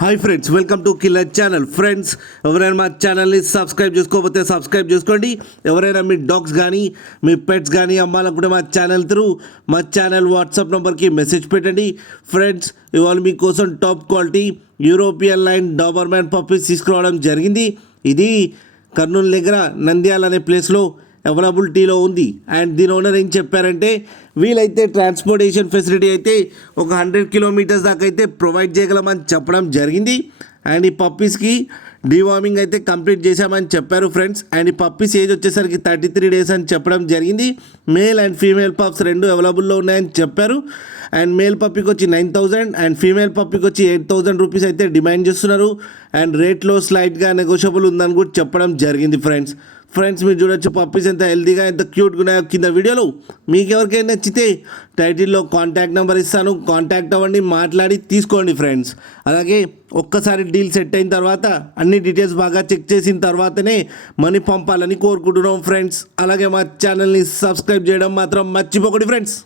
Hi friends, welcome to killer channel. Friends, ఎవరైనా మా ఛానల్ని సబ్స్క్రైబ్ చేసుకోకపోతే సబ్స్క్రైబ్ చేసుకోండి. ఎవరైనా మీ డాగ్స్ కానీ మీ పెట్స్ కానీ అమ్మాలనుకుంటే మా ఛానల్ త్రూ మా ఛానల్ వాట్సాప్ నెంబర్కి మెసేజ్ పెట్టండి. ఫ్రెండ్స్, ఇవాళ మీకోసం top quality European line Doberman puppies తీసుకురావడం జరిగింది. ఇది కర్నూలు దగ్గర నంద్యాల అనే ప్లేస్లో అవైలబిలిటీలో ఉంది. అండ్ దీని ఓనర్ ఏం చెప్పారంటే, వీలైతే ట్రాన్స్పోర్టేషన్ ఫెసిలిటీ అయితే ఒక 100 కిలోమీటర్స్ దాకా అయితే ప్రొవైడ్ చేయగలమని చెప్పడం జరిగింది. అండ్ ఈ పప్పీస్కి డీవార్మింగ్ అయితే కంప్లీట్ చేశామని చెప్పారు ఫ్రెండ్స్. అండ్ ఈ పప్పీస్ ఏజ్ వచ్చేసరికి 33 డేస్ అని చెప్పడం జరిగింది. మేల్ అండ్ ఫీమేల్ పప్స్ రెండు అవైలబుల్లో ఉన్నాయని చెప్పారు. అండ్ మేల్ పప్పీకి వచ్చి 9,000 అండ్ ఫీమేల్ పప్పీకి వచ్చి 8,000 రూపీస్ అయితే డిమాండ్ చేస్తున్నారు. అండ్ రేట్లో స్లైట్గా నెగోషియబుల్ ఉందని కూడా చెప్పడం జరిగింది ఫ్రెండ్స్. మీరు చూడొచ్చు పప్పీస్ ఎంత హెల్తీగా ఎంత క్యూట్గా ఉన్నాయో కింద వీడియోలో. మీకు ఎవరికైనా నచ్చితే టైటిల్లో కాంటాక్ట్ నెంబర్ ఇస్తాను, కాంటాక్ట్ అవ్వండి, మాట్లాడి తీసుకోండి ఫ్రెండ్స్. అలాగే ఒక్కసారి డీల్ సెట్ అయిన తర్వాత అన్ని డీటెయిల్స్ బాగా చెక్ చేసిన తర్వాతనే మనీ పంపాలని కోరుకుంటున్నాం ఫ్రెండ్స్. అలాగే మా ఛానల్ని సబ్స్క్రైబ్ చేయడం మాత్రం మర్చిపోకండి ఫ్రెండ్స్.